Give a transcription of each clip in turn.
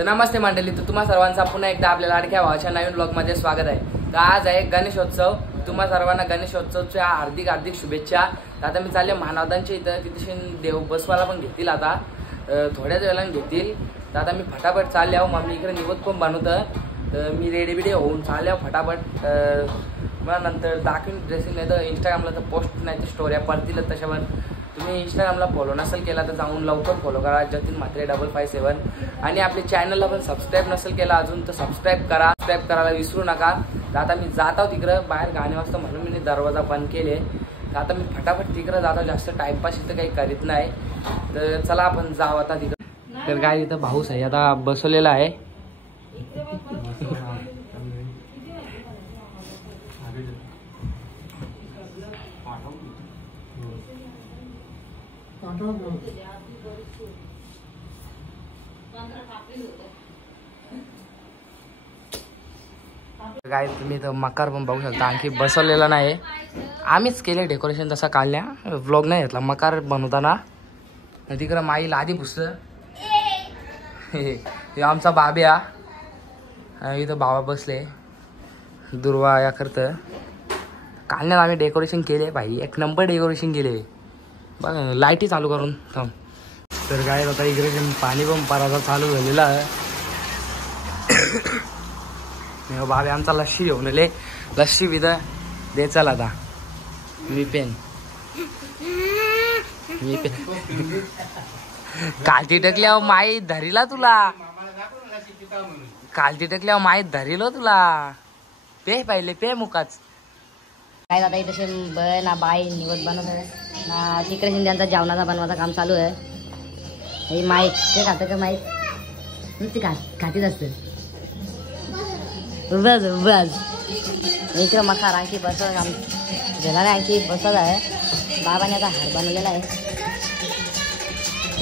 तर नमस्ते मंडळी, तर तुम्हा सर्वांचा पुन्हा एकदा आपल्या लाडक्या भावाच्या नवीन ब्लॉगमध्ये स्वागत आहे। तर आज आहे गणेशोत्सव। तुम्हा सर्वांना गणेशोत्सवच्या हार्दिक हार्दिक शुभेच्छा। तर आता मी चालले महानावदांच्या इथं, तिथे देव बसवाला पण घेतील, आता थोड्याच वेळाने घेतील। तर आता मी फटाफट चालले आहो, मम्मी इकडे निवत पण बनवतं, तर मी रेडी बिडी होऊन चालले आहो फटाफट। मग नंतर दाखवीन ड्रेसिंग, नाही तर इंस्टाग्रामला तर पोस्ट नाही तर स्टोऱ्या पडतील तशावर। तुम्ही इंस्टाग्रामला फॉलो नसेल केला तर जाऊन लवकर फॉलो करा, जतीन म्हात्रे 557। आणि आपल्या चॅनलला पण सबस्क्राईब नसेल केला अजून तर सबस्क्राईब करा, सबस्क्राईब करायला विसरू नका। तर आता मी जात आहो तिकडं, बाहेर गाणे वाजता म्हणून मी दरवाजा बंद केले। तर आता मी फटाफट तिकडं जातो, जास्त टाइमपास इथं काही करीत नाही। तर चला आपण जाऊ आता तिकडं। तर काय इथं भाऊस आहे आता बसवलेला आहे। काय तुम्ही तर मकार पण बघू शकता, आणखी बसवलेला नाही, आम्हीच केले डेकोरेशन तसा काढल्या, व्लॉग नाही घेतला मकार बनवताना। तिकडं माईल आधी पुसतं हे आमचा बाब्या, इथं बाबा बसले दुर्वा या करतं। काढण्यात आम्ही डेकोरेशन केले भाई, एक नंबर डेकोरेशन केले बघा, लाईटी चालू करून थांब। तर काय आता इकडे पाणी पण पराचा चालू झालेला आहे। बाबे आमचा लस्सी घेऊन आले, लस्सी विध दे चल आता। मी पेन कालती टकल्यावर माई धरीला तुला, कालती टकल्यावर माई धरीलो तुला, पे पाहिले पे मुकाच काय आता इथे ना बाई निवड बनवत आहे ना, तिकडे त्यांचा जेवणाचा बनवायचं काम चालू आहे। हे माईक ते खातं का माईक नुसती खातीच असते बस बस। इकडं मखार आणखी बसत काम झाला नाही, आणखी बसत आहे। बाबाने आता हार बनवलेला आहे,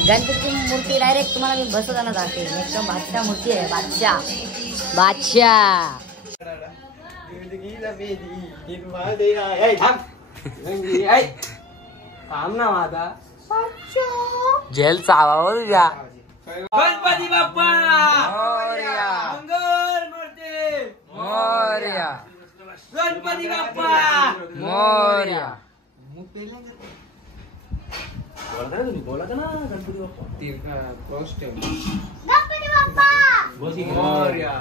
गणपतीची मूर्ती डायरेक्ट तुम्हाला मी बसवताना दाखवेल, एकदम बादशाह मूर्ती आहे, बादशाह बादशाह। जेल चावा तुझ्या गणपती बाप्पा मोरया, मंगल मूर्ती मोरया, गणपती बाप्पा मोरया। बोला ना गणपती बाप्पा मोरया।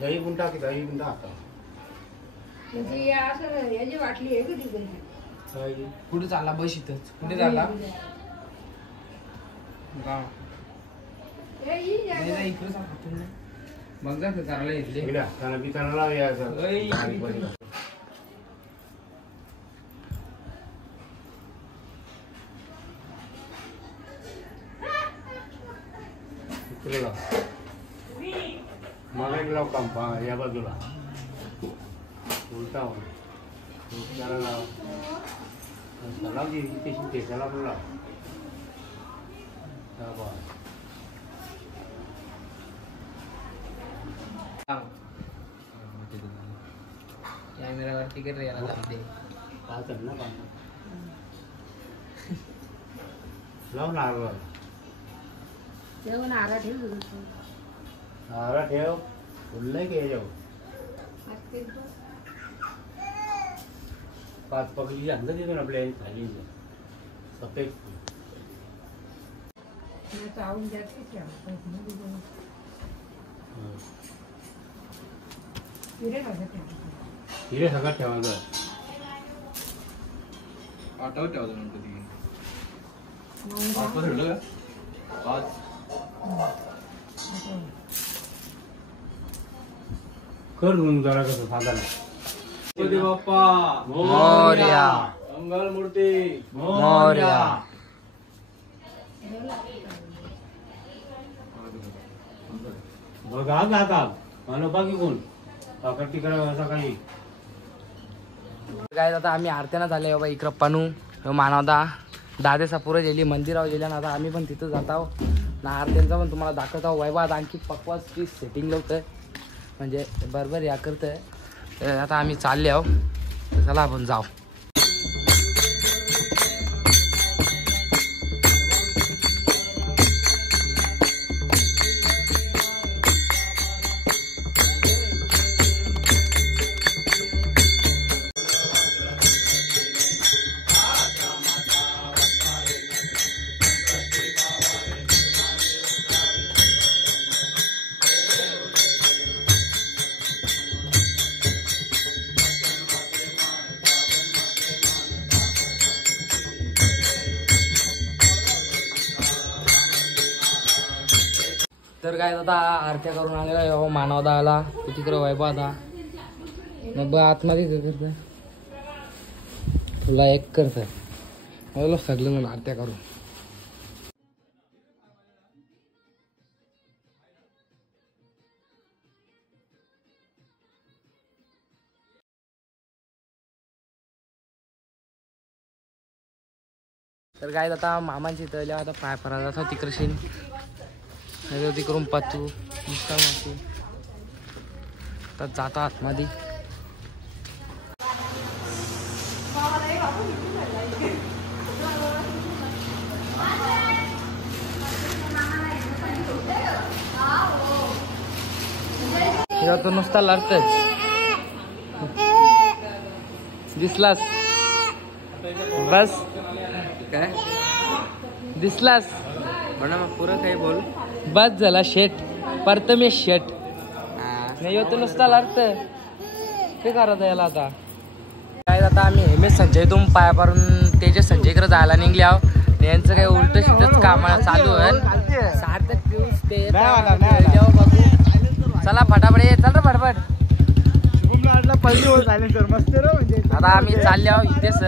दही गुंडा की दही गुंडा आता कुठे चालला बस इथंच, कुठे चालला इकडे मग जा करायला घेतले त्याला बिचारायला यायचं मला एक लाव कंपा या बाजूला उलटा त्याला लाव त्याला पण लाव कॅमेरावर तिकीट यायला लागते लाव नारळ नारळ ठेव उरलंय की जाऊ 5 पगली अंदर येतो ना आपल्या खाली सफेद हिरे सगळं ठेवायचं आठवत ठेवतो गणपती आठवत ठेवलं का 5 कर म्हणून जरा कसं साधा गणपती बाप्पा मोरया, मंगल मूर्ती मोरया। बघा काका मला बाकी कोण काकटी करा सकाळी काय आता आम्ही आरत्यानं झाले बाबा इकडं पनू मानवदा दादेसा पुरं गेली मंदिरावर गेल्या ना. आता आम्ही पण तिथं जात आहोत ना. आरत्यांचा पण तुम्हाला दाखवत आहोत. वैभवात आणखी पक्वाची सेटिंग लावतंय म्हणजे बरोबर या करतंय. आता आम्ही चालले आहो. चला आपण जाऊ. तर काय आता आरत्या करून आलेला मानवदा आला तिकडे वैभव आता मग आतमध्ये काय करतोय तुला एक करतोय सगळं आरत्या करून. तर काय आता मामांची इथं आता पाय पडा जातो तिकडे शेण तिकडून पातू नुसता मासे तर जाता आतमध्ये. तो नुसता लढतच दिसलास बस काय दिसलास म्हणा मग पुरं काही बोल बस झाला. शेट प्रथमेश शेट नाही होतो नुसता लागत ते करत याला. आता काय आता आम्ही एम.एस. संजयतून पायापारून तेजस संजयकडे जायला निघले आहो. यांचं काही उलट शिटच काम चालू आहे. सार्थक पिऊस ते चला फटाफट ये चल रे फटाफट. आता आम्ही चालले आहो इथेच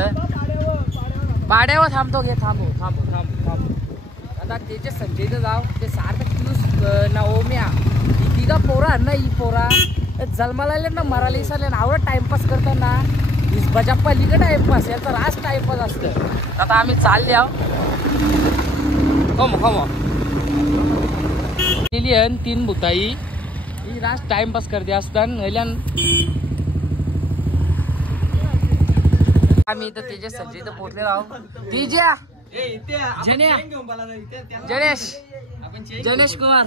पाड्यावर थांबतो. घे थांबो थांबो थांबो थांबो. आता तेजस संजयचं जाव ते सार्थक पिऊस ना ओम्या ही तिघा पोरा ना ही पोरा जन्माला आले ना मराला इसरले ना आवडत टाइमपास करताना बजाप्पा लिगं टाइमपास याचा रास टाइमपास असतं. आता आम्ही चालले आहो. कमो केली आहे 3 भुताई ही रास टाइमपास करते असताना आम्ही इथं तेजस संजय इथं पोहोचले आहोत. तेजा जनेश कुमार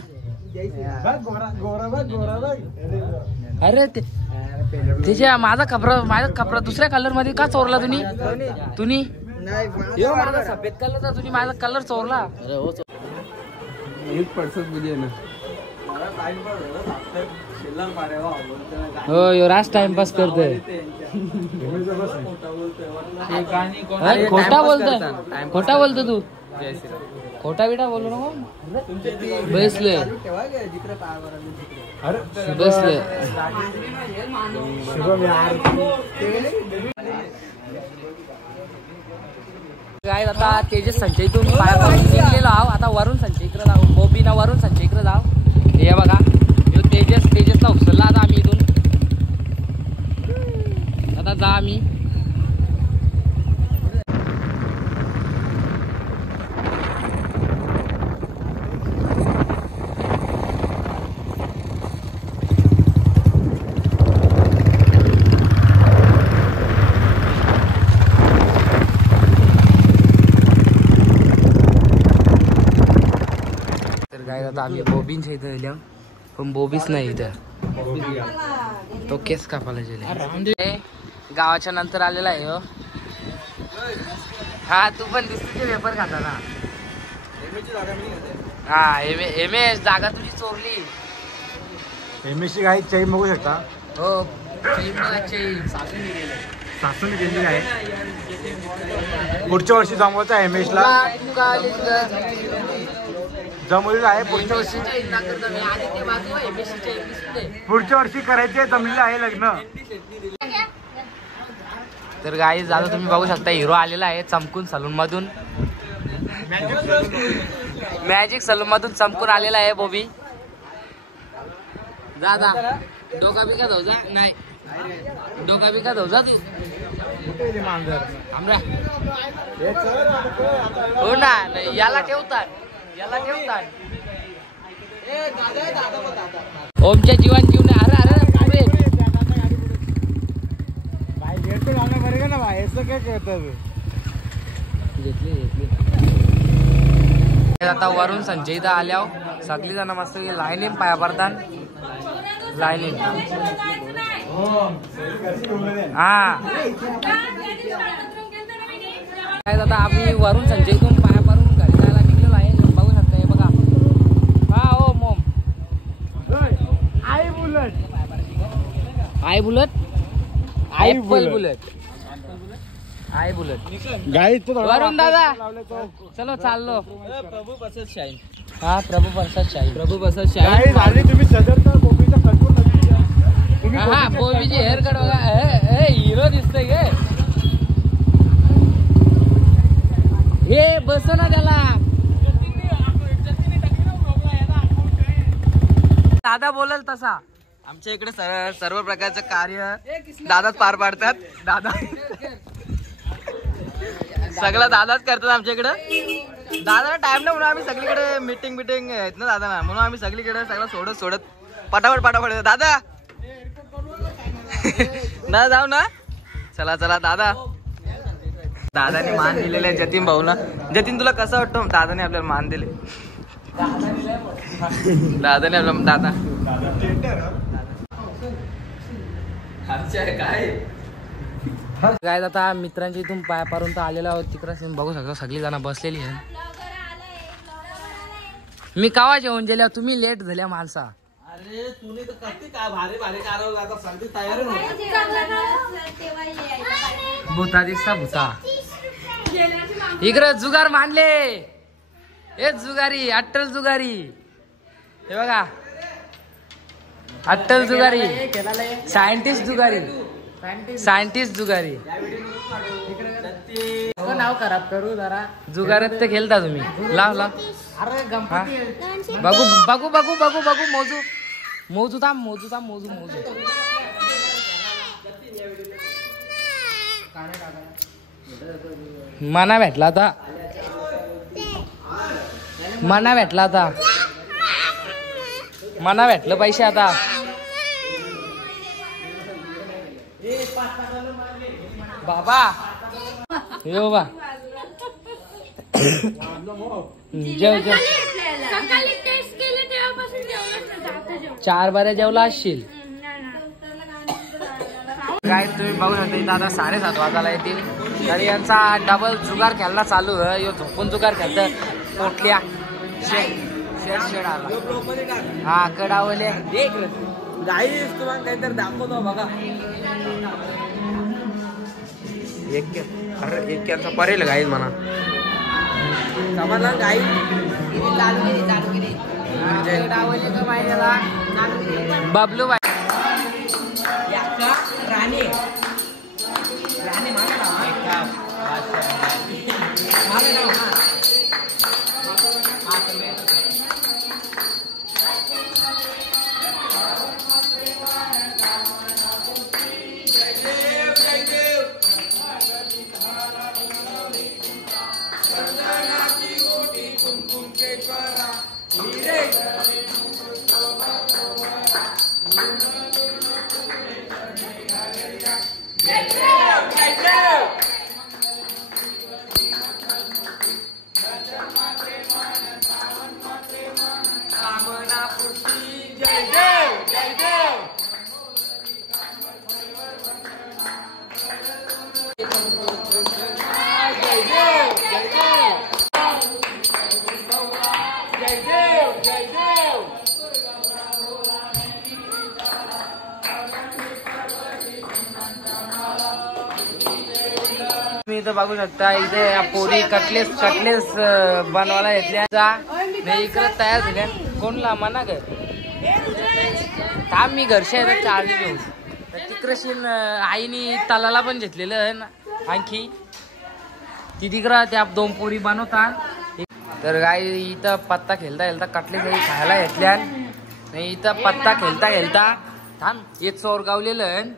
अरे तेजा माझा कपडा दुसऱ्या कलर मध्ये का चोरला तुम्ही माझा सफेद कलरचा तुम्ही माझा कलर चोरला. हो यो रास टाइमपास करतोय. खोटा बोलतो तू खोटा बिटा बोलू नको. बसले काय आता तेजस संजयतून निघलेलो आहो. आता वरून संजयकडे जाऊ. बोबीना वरून संजयकडे जाऊ. हे बघा तेजसला उचलला आता आम्ही इथून. आता जा आम्ही आता आम्ही बोबींच्या इथं गेल्या पण बोबीच नाही इथं. तो केस कापायला गेले. गावाच्या नंतर आलेला आहे हो. हा तू पण दिसते पेपर खाता ना. हा एम एस जागा तुझी चोरली. एमएसची काही चैन बघू शकता. हो सासून गेलेली आहे. पुढच्या वर्षी जमवायचा एमएसला जमवलेलं आहे. पुढच्या वर्षी करायचे जमलेलं आहे लग्न. तर गाईज आता तुम्ही बघू शकता हिरो आलेला आहे चमकून सलून मधून. मॅजिक सलून मधून चमकून आलेला आहे बोबी. जा डोका बिका जाऊ जा. नाही डोका बिका धुजा तू आमरा हो ना नाही, याला ठेवतात ओमच्या जीवन जीवने अरे अरे पुरे भाई गेट पे जाना पड़ेगा ना भाई, ऐसा क्या कहता है? घेतली आता वरून संजय दा आल्यावर सगळी जण मस्त लाईनीन पाया पडतात लाईनीन हा काय आता आम्ही वरून संजयतून पाया पडून घरी जायला निघलेलो आहे. बघू शकता हे बघा. हा हो मोम आई बुलेट गाइस तो वरून दादा चलो चाललो. प्रभू बसत शाहीन. हा प्रभू प्रसाद शाही गाइस आधी तुम्ही सदरचा बोबीचा कटपूर नक्की तुम्ही हा बोबीची हेअर कट बघा. हिरो दिसतोय गे हे बस ना त्याला. दादा बोलल तसा आमच्या इकडे सर्व प्रकारचं कार्य दादाच पार पाडतात. दादा सगळं दादाच करतात आमच्या इकडे. दादाला टाइम ना म्हणून आम्ही सगळीकडे मीटिंग आहेत ना दादा ना, म्हणून आम्ही सगळीकडे सगळं सोडत पटापट दादा ना जाऊ ना. चला दादा. दादाने मान दिलेला आहे जतीन भाऊला. जतीन तुला कसं वाटतं दादाने आपल्याला मान दिले? दादाने आपल्याला दादा काय आता मित्रांच्या इथून पाया पारून तर आलेला आहोत. तिकडे बघू शकता सगळी जण बसलेली आहे. मी कावा जेवण गेल्या तुम्ही लेट झाल्या माणसा. अरे तुने तर किती काय भारी कारव आता सगळी तयारी भूता दिसता भूता. इकडं जुगार मांडले. हे जुगारी अट्टल जुगारी हे बघा. अट्टल जुगारी सायंटिस्ट जुगारी नाव खराब करू जरा. जुगारात तर खेळता तुम्ही. लाव अरे गणपती बघू मोजू थांब. मना भेटला आता. मना भेटलं पैसे आता. बाबा यो बा जेव 4 बाऱ्या जेवला असशील. काय तुम्ही बघू शकता इथं आता 7:30 वाजायला येतील तरी यांचा डबल जुगार खेळणं चालू आहे. यो झोपून जुगार खेळतं. पोटल्या शेड आला. हा कडावले गाईस तुम्हाला काहीतरी दाखवतो बघा. एक परेल गाईज म्हणा. समजला गाई बबलू बाई राणी तुम्ही इथं बघू शकता. इथे पोरी कटलेस बनवायला घेतल्या. इकडे तयार झाल्या. कोणला म्हणा ग काम मी घरच्या येतात चार्ज घेऊन. तिकडे आईनी तलाला पण घेतलेलं आहे ना. आणखी ती तिकडं त्या 2 पोरी बनवतात. तर गाई इथं पत्ता खेळता कटलेस खायला घेतल्या. इथं पत्ता खेळता थांब एक चोर गावलेलं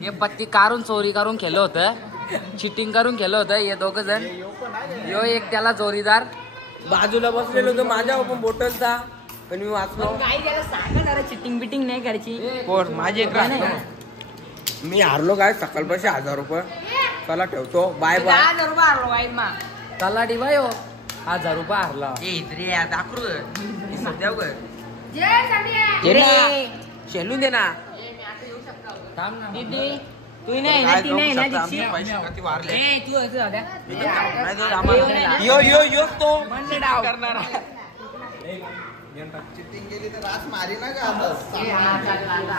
हे पत्ती काढून चोरी करून केलं होतं, चिटिंग करून केलं होतं हे दोघं जण. यो एक त्याला चोरीदार बाजूला बसलेलो होतो माझ्या पण बोटलचा, पण मी वाचलो. चिटिंग बिटिंग नाही करायची. कोण माझे एक राहतो. मी हारलो काय सकाळपाशी 1000 रुपये. चला ठेवतो, बाय बाय. त्याला डिवाय हो 1000 रुपये हरला. शेलून दे ना. थांब ना. तू नाही ना, ती नाही ना दीक्षित. यो यो यो तो करणारा.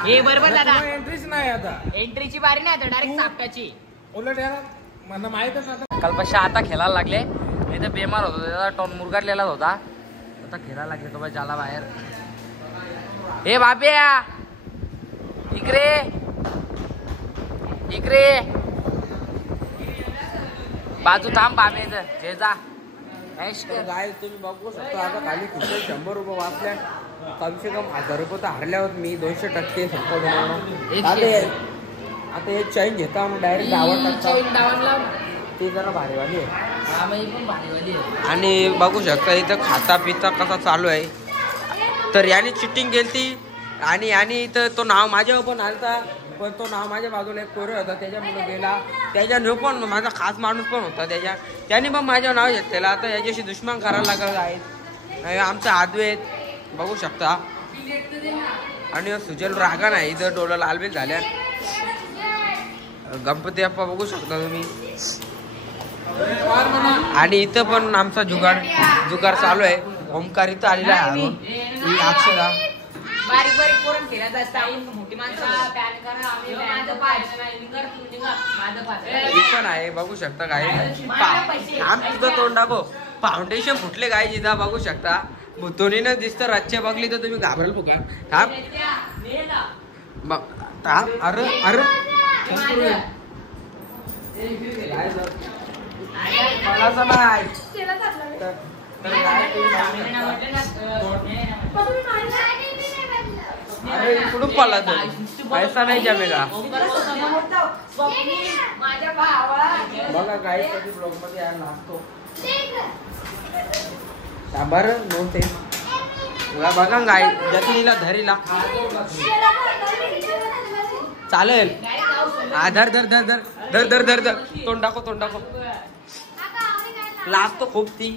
हे बरोबर दादा, एंट्रीच नाही आता. एंट्रीची बारी नाही आता, डायरेक्ट सापटाची. उलट यार मला माहितच नव्हतं. कल्पशा आता खेळायला लागले. नाही तर बेमार होतो, त्याचा टोन मुरगाडलेलाच होता. आता खेळायला लागले तो जाला बाहेर. हे बाब्या इकडे इकडे बाजू थांब बाबेचं जे जा. काय तुम्ही बघू शकता आता खाली कुठे 100 रुपये वाचल्या. कमसे कम 1000 रुपये तर हरले आहोत मी. 200% आता एक चैन घेता मग डायरेक्ट टाकता. ते जरा भारीवाली आहे. आणि बघू शकता इथं खाता पिता कसा चालू आहे. तर याने चिटिंग केली आणि इथं तो नाव माझ्यावर पण आलता, पण तो नाव माझ्या बाजूला एक पोरं होता त्याच्यामुळे गेला. त्याच्यानं पण माझा खास माणूस पण होता त्याने पण माझ्यावर नाव घेतलेलं. आता याच्याशी दुश्मन करायला लागत आहेत. आमचा आद्वैत बघू शकता. आणि सुजल रागा नाही इथं डोळा लालबेल झाल्या. गणपती बाप्पा बघू शकता तुम्ही. आणि इथं पण आमचा जुगार चालू आहे. ओमकार इथं आलेला आहे. अक्षरा बारीक बारीक पोरं खेळत असतात, मोठी माणसं पण आहे बघू शकता. काय आम तुझं तोंड दाखव. फाउंडेशन फुटले काय जिथं बघू शकता. दोन्हीनं दिसतं. रच्चे बघली तर तुम्ही घाबरल फुका. थांब अरे अरे अरे कुठून पडला तो. पैसा नाही जमेगा. बघा काही कधी ब्लॉग मध्ये यायला लागतो. बरं नव्हते बघा गाय जखनीला धरीला चालेल. धर धर धर धर धर धर धर धर. तोंड दाखव लागतो खूप ती.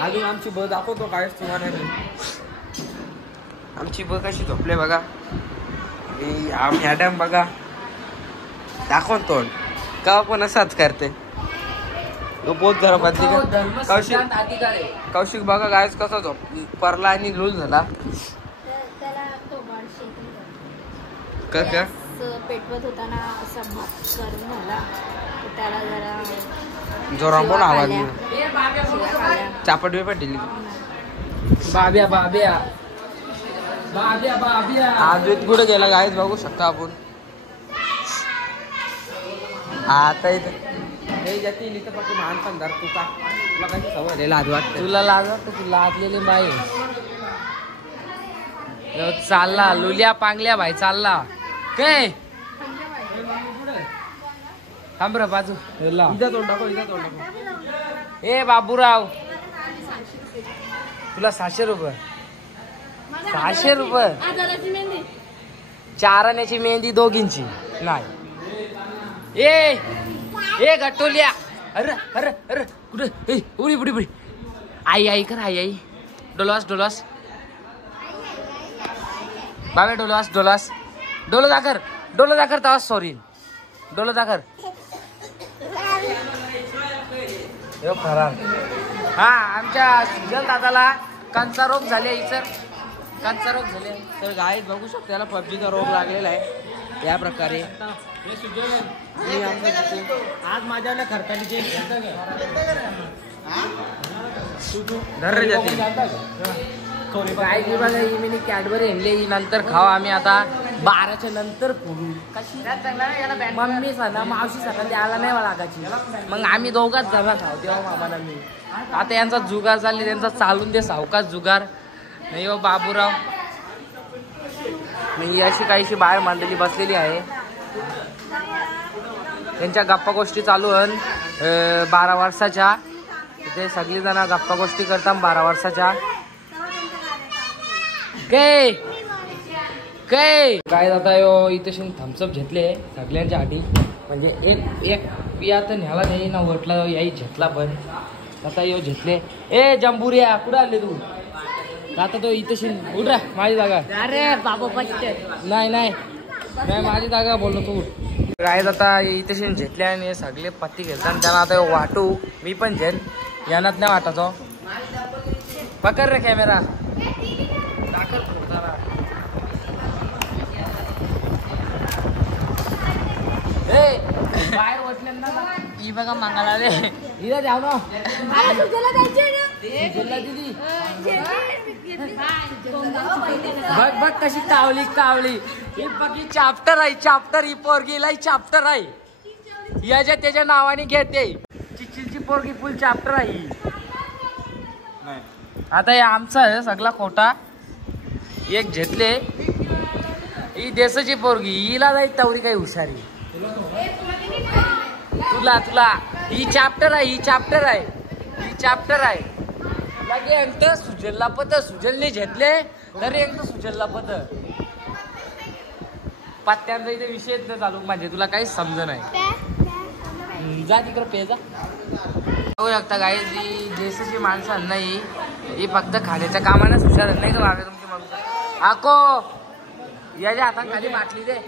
अजून आमची ब दाखवतो काय तुम्हाला. आमची ब कशी झोपले बघा. मॅडम बघा दाखव तोंड का पण असंच करते. बहुत जरा बदली. कौशिक बघा गायच कसा झोप परला आणि लूज झाला. पेटवत होताना असा भात करून झाला. त्याला जरा जोरांबोल आवाज चापट बिपट दिली. बाब्या बाब्या बाब्या बाब्या आज कुठे गेला गायच बघू शकता आपण. आता इथे जातील इथं फक्त माणसां धर तुका तुला कशी सवय लाज वाटते. तुला लाज वाटतं. तू लाजलेली बाई चालला. लुल्या पांगल्या भाई चालला काय. थांब रे बाजू. इथं तोंड टाको. ए बाबूराव तुला 700 रुपये. 600 रुपये 4 आण्याची मेहंदी दोघींची नाही. ए गटोलिया. अरे अरे अरे कुठे उडी बुडी बुडी. आई कर आई डोलास बाबा डोलास डोलो दाखर तवा सॉरी डोलो दाखर. हा आमच्या सुजल दादाला कांचा रोग झाले. कांचा रोग झाले. तर गाय बघू शकतो त्याला पबजीचा रोग लागलेला आहे. या प्रकारे आज माझ्याला खरतालीचे धर जाते. काय की बघा मी कॅडबरी आणले. नंतर खाऊ आम्ही आता 12च्या नंतर फोडू. कशी मम्मी सांगा मावशी सांगा द्यायला नाही लागायची. मग आम्ही दोघाच जमा खाऊ तेव्हा मामाला मी. आता यांचा जुगार चालले. त्यांचा चालून दे सावकाश जुगार. नाही हो बाबूराव. मी अशी काहीशी बाहेर मंडळी बसलेली आहे. त्यांच्या गप्पा गोष्टी चालू आहेत 12 वर्षाच्या. ते सगळी जण गप्पा गोष्टी करतात 12 वर्षाच्या. काय आता यो इथे थम्सअप घेतले सगळ्यांच्या आधी. म्हणजे एक पिया तर न्याला नाही ना वटला याही घेतला. पण आता यो घेतले. ए जंबुरिया कुठं आले तू? आता तो इथे उठ रा माझी जागा. अरे बाबू नाही माझी जागा बोललो तू. काय आता इथे घेतले आणि सगळे पत्ती घेतात. त्यांना आता वाटू मी पण झेल यानात नाही वाटायचो. पकड रे कॅमेरा. बाहेर बसल्यांना ही बघा मागायला आले. इथं द्याव ना बघ कशी कावली. ही बघ चॅप्टर ही पोरगीला चॅप्टर आहे. याच्या त्याच्या नावाने घेते. चिचिलची पोरगी फुल चॅप्टर आहे. आता हे आमचा आहे सगळा खोटा. एक घेतले ही देशाची पोरगी. हिला जाईल तवरी काही हुशारी. तुला ही चॅप्टर आहे. लगे अंत सुजलला पत सुजलने घेतले तरी अंत सुजलला पत पत्त्यांचा इथे विषयच नाही चालू. म्हणजे तुला काही समज नाही. जा तिकडं पेजा. बघू शकता गाई जी देशाची माणसं नाही. ही फक्त खाण्याच्या कामाने हुशार नाही का बाबे तुमची मग. आको याच्या हातात खाली बाटली दे.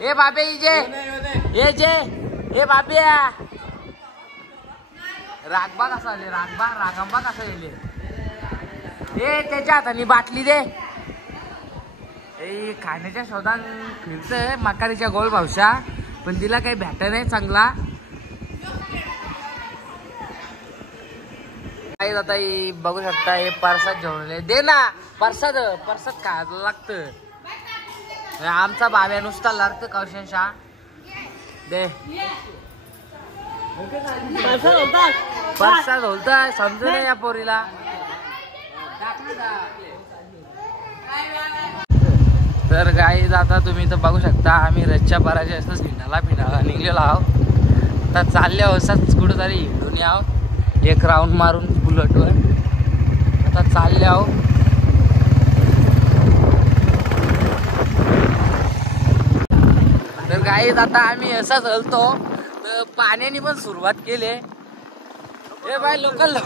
ए बाबे ये जे ए बाब्या रागबा कसा आले रागंबा कसा येले. ए त्याच्या हाताने बाटली दे. ए खाण्याच्या शोधात फिरतंय मकारीच्या गोल भावशा. पण तिला काही भेट नाही चांगला. आता बघू शकता हे परसाद घेऊन दे ना. परसाद खायला लागतं. आमचा बाब्या नुसता लागतं कौशनशा दे. परसाद होता समजू नये या पोरीला. तर गाईज आता तुम्ही तर बघू शकता आम्ही रच्च्या पराच्या असंच फिरायला निघलेलो आहोत. आता चालले असंच कुठंतरी हिंडून याव. एक राऊंड मारून बुलेटवर आता चालले आहो. तर गाईज आता आम्ही असंच हलतो. तर पाण्याने पण सुरुवात केली. ए बाय लोकल